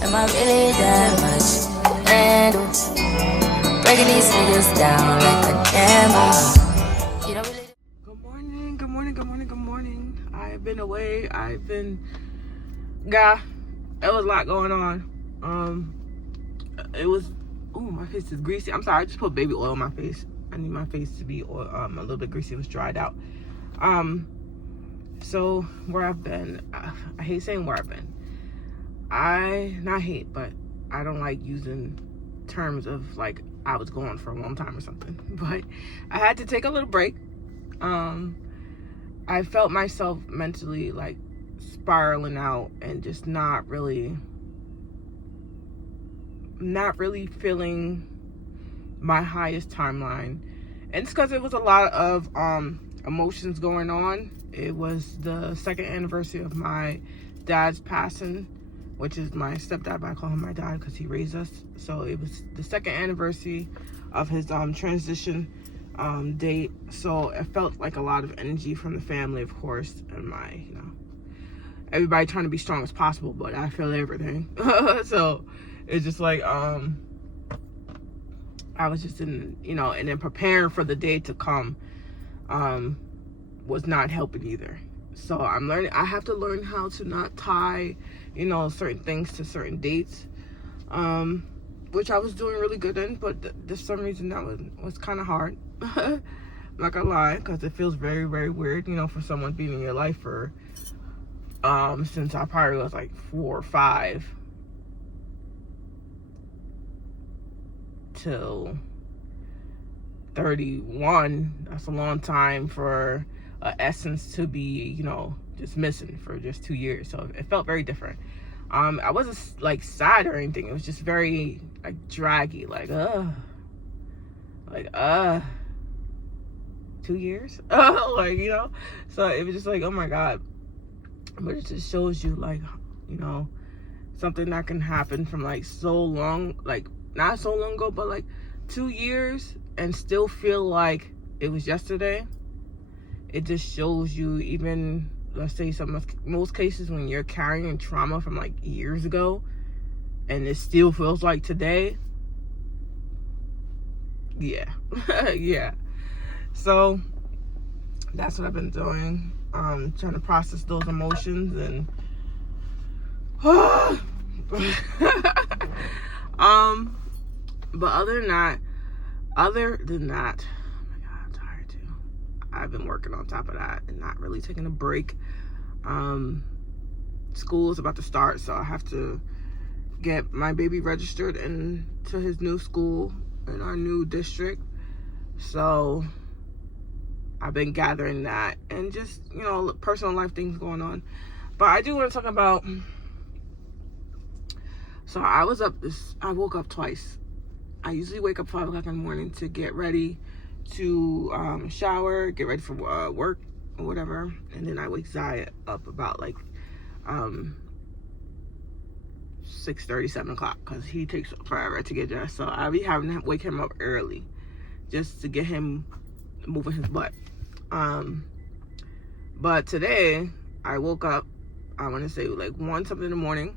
Am I really that much? And breaking these niggas down like a camel. You don't really. Good morning, good morning, good morning, good morning. I've been away. It was a lot going on. It was, my face is greasy. I'm sorry, I just put baby oil on my face. I need my face to be a little bit greasy. It was dried out. So where I've been, I hate saying where I've been. Not hate, but I don't like using terms of like I was gone for a long time or something. But I had to take a little break. I felt myself mentally like spiraling out and just not really feeling my highest timeline. And it's because it was a lot of emotions going on. It was the second anniversary of my dad's passing, which is my stepdad, but I call him my dad because he raised us. So it was the second anniversary of his transition date. So it felt like a lot of energy from the family, of course, and my, everybody trying to be strong as possible, but I feel everything. So it's just like, I was just in, and then preparing for the day to come, was not helping either. So I have to learn how to not tie, certain things to certain dates, which I was doing really good in, but for some reason that was kind of hard. I'm not gonna lie, because it feels very, very weird, for someone being in your life for, since I probably was like 4 or 5 till 31. That's a long time for essence to be, just missing for just 2 years. So it felt very different. I wasn't like sad or anything. It was just very like draggy, like 2 years, So it was just like, oh my God. But it just shows you like, something that can happen from like so long, like not so long ago, but like 2 years and still feel like it was yesterday. It just shows you, even let's say most cases when you're carrying trauma from like years ago and it still feels like today. Yeah. Yeah. So that's what I've been doing. Trying to process those emotions and but other than that, oh my God, I'm tired too. I've been working on top of that and not really taking a break. School is about to start, so I have to get my baby registered into his new school in our new district. So I've been gathering that and just, personal life things going on. But I do want to talk about, so I woke up twice. I usually wake up 5 o'clock in the morning to get ready to shower, get ready for work or whatever. And then I wake Zaya up about like 6:30, 7 o'clock, because he takes forever to get dressed. So I'll be having to wake him up early just to get him moving his butt. But today I woke up, I want to say like 1 something in the morning.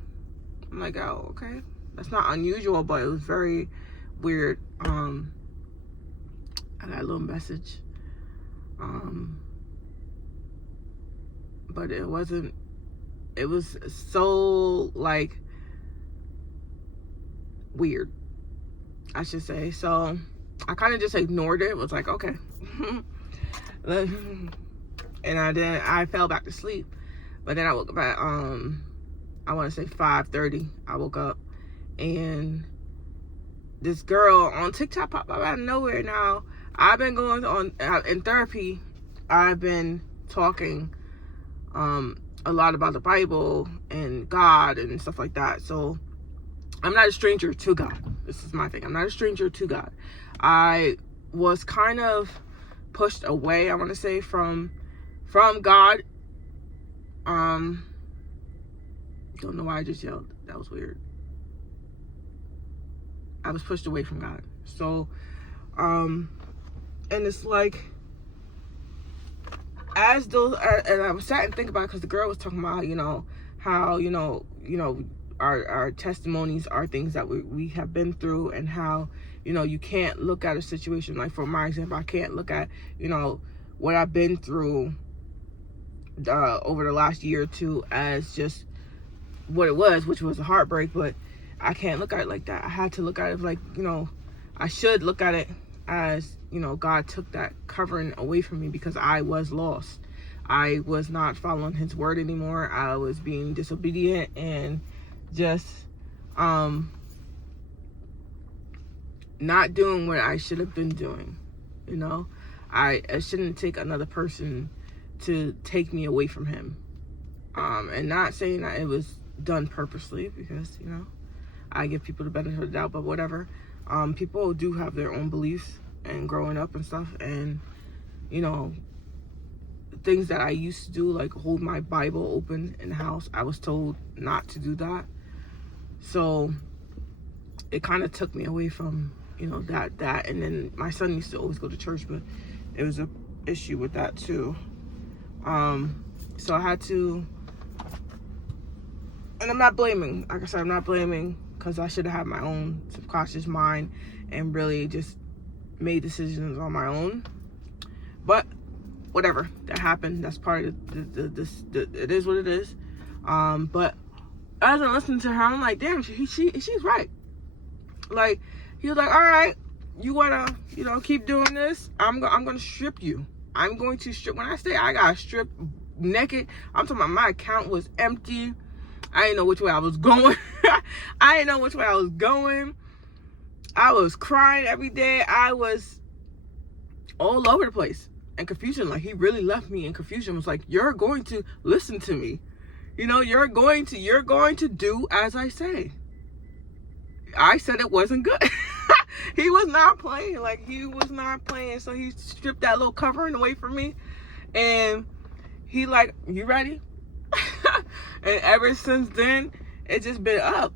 I'm like, oh, okay. That's not unusual, but it was very weird. I got a little message. But it was so like weird, I should say. So I kind of just ignored it. It was like, okay. And I fell back to sleep. But then I woke up at I want to say 5:30. I woke up and this girl on TikTok popped up out of nowhere. Now I've been going on in therapy. I've been talking a lot about the Bible and God and stuff like that. So I'm not a stranger to God. This is my thing. I'm not a stranger to God. I was kind of pushed away, I want to say, from God. Don't know why I just yelled. That was weird. I was pushed away from God. So, and it's like, and I was sat and think about it, because the girl was talking about, how our testimonies are things that we have been through, and how, you know, you can't look at a situation, like for my example, I can't look at, you know, what I've been through over the last year or two as just what it was, which was a heartbreak. But I can't look at it like that. I had to look at it like, you know, I should look at it as, you know, God took that covering away from me because I was lost. I was not following his word anymore. I was being disobedient and just not doing what I should have been doing. You know, I shouldn't take another person to take me away from him. And not saying that it was done purposely, because, you know, I give people the benefit of the doubt, but whatever. People do have their own beliefs and growing up and stuff, and, you know, things that I used to do, like hold my Bible open in the house, I was told not to do that. So it kind of took me away from, you know, that. And then my son used to always go to church, but it was a issue with that too. So I had to, and I'm not blaming, like I said, I'm not blaming, because I should have had my own subconscious mind and really just made decisions on my own. But whatever, that happened. That's part of it is what it is. But as I listened to her, I'm like, damn, she's right. Like, he was like, all right, you wanna, you know, keep doing this? I'm gonna strip you. I'm going to strip. When I say I got stripped naked, I'm talking about my account was empty. I didn't know which way I was going. I didn't know which way I was going. I was crying every day. I was all over the place. And confusion, like, he really left me in confusion. Was like, you're going to listen to me. You know, you're going to do as I say. I said it wasn't good. He was not playing. Like, he was not playing. So he stripped that little covering away from me. And he like, you ready? And ever since then, it's just been up.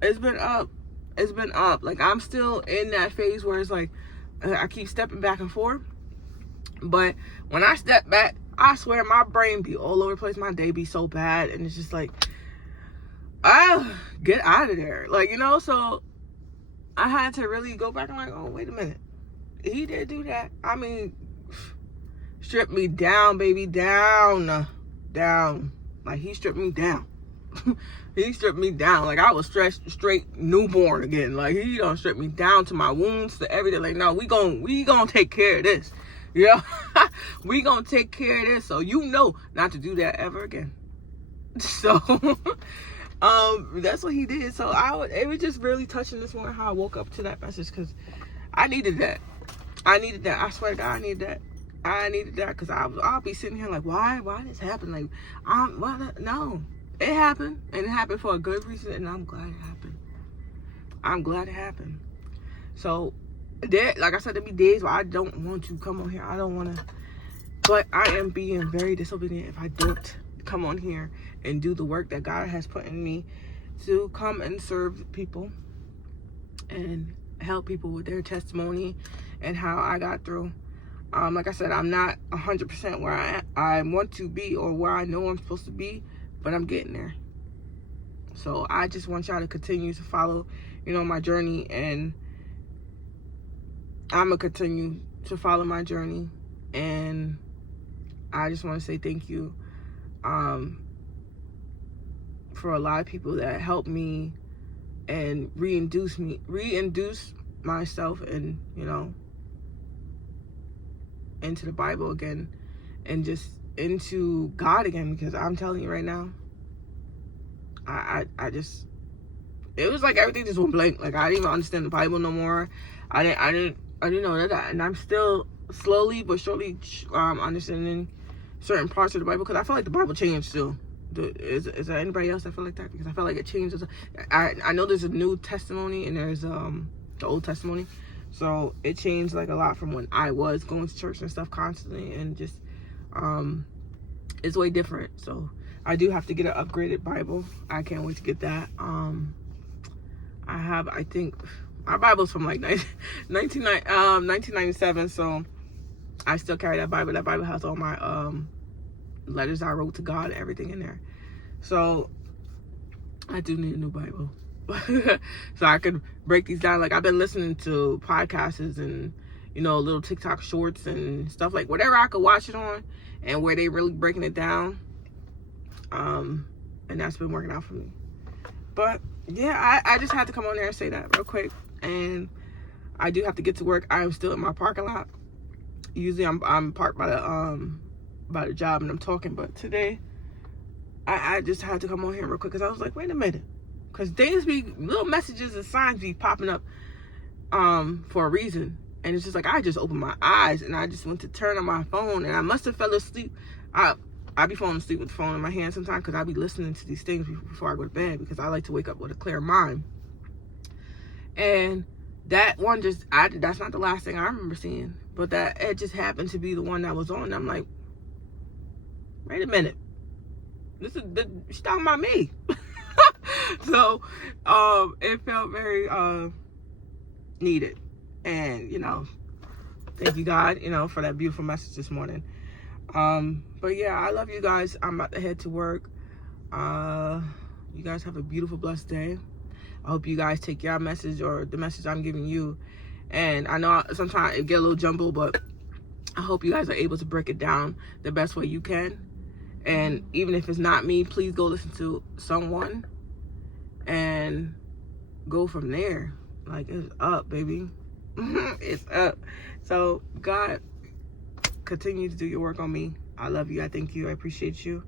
It's been up. It's been up. Like, I'm still in that phase where it's like, I keep stepping back and forth. But when I step back, I swear my brain be all over the place. My day be so bad. And it's just like, get out of there. Like, you know, so I had to really go back and like, oh, wait a minute. He did do that. I mean, strip me down, baby, down. Like, he stripped me down. He stripped me down. Like, I was straight newborn again. Like, he done stripped me down to my wounds, to everything. Like, no, we gonna take care of this. You know? We gonna take care of this. So you know not to do that ever again. So that's what he did. So it was just really touching this morning how I woke up to that message, because I needed that. I swear to God, I needed that, because I'll be sitting here like, why this happened? Like, no, it happened, and it happened for a good reason, and I'm glad it happened. So there, like I said, there be days where I don't want to come on here. I don't want to, but I am being very disobedient if I don't come on here and do the work that God has put in me to come and serve people and help people with their testimony and how I got through. Like I said, I'm not 100% where I want to be or where I know I'm supposed to be, but I'm getting there. So I just want y'all to continue to follow, you know, my journey, and I'm going to continue to follow my journey. And I just want to say thank you for a lot of people that helped me and reintroduce myself and, you know, into the Bible again, and just into God again, because I'm telling you right now, I just, it was like everything just went blank. Like, I didn't even understand the Bible no more. I didn't know that, and I'm still slowly but surely understanding certain parts of the Bible, because I feel like the Bible changed still. Is there anybody else that feel like that? Because I feel like it changed. I know there's a New Testimony and there's the Old Testimony. So it changed like a lot from when I was going to church and stuff constantly, and just it's way different. So I do have to get an upgraded Bible. I can't wait to get that. I think our Bible's from like 1997, so I still carry that Bible. That Bible has all my letters I wrote to God, everything in there. So I do need a new Bible. So I could break these down. Like, I've been listening to podcasts and, little TikTok shorts and stuff, like whatever I could watch it on and where they really breaking it down. And that's been working out for me. But yeah, I just had to come on there and say that real quick. And I do have to get to work. I am still in my parking lot. Usually I'm parked by the job and I'm talking, but today I just had to come on here real quick because I was like, wait a minute. Because little messages and signs be popping up for a reason. And it's just like, I just opened my eyes and I just went to turn on my phone and I must have fell asleep. I be falling asleep with the phone in my hand sometimes because I be listening to these things before I go to bed because I like to wake up with a clear mind. And that one that's not the last thing I remember seeing. But that it just happened to be the one that was on. And I'm like, wait a minute. She's talking about me. So it felt very needed. And thank you God for that beautiful message this morning. But yeah, I love you guys. I'm about to head to work. You guys have a beautiful, blessed day. I hope you guys take your message or the message I'm giving you, and I know sometimes it get a little jumbled, but I hope you guys are able to break it down the best way you can. And even if it's not me, please go listen to someone and go from there. Like, it's up, baby. It's up. So God, continue to do your work on me. I love you. I thank you. I appreciate you.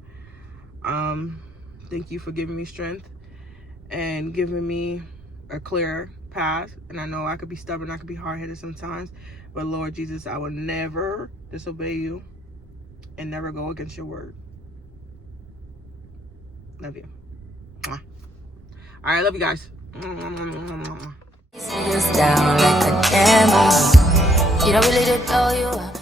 Thank you for giving me strength and giving me a clear path. And I know I could be stubborn, I could be hard-headed sometimes, but Lord Jesus, I will never disobey you and never go against your word. Love you. All right, love you guys. Figures down like a camera. You don't really know you are.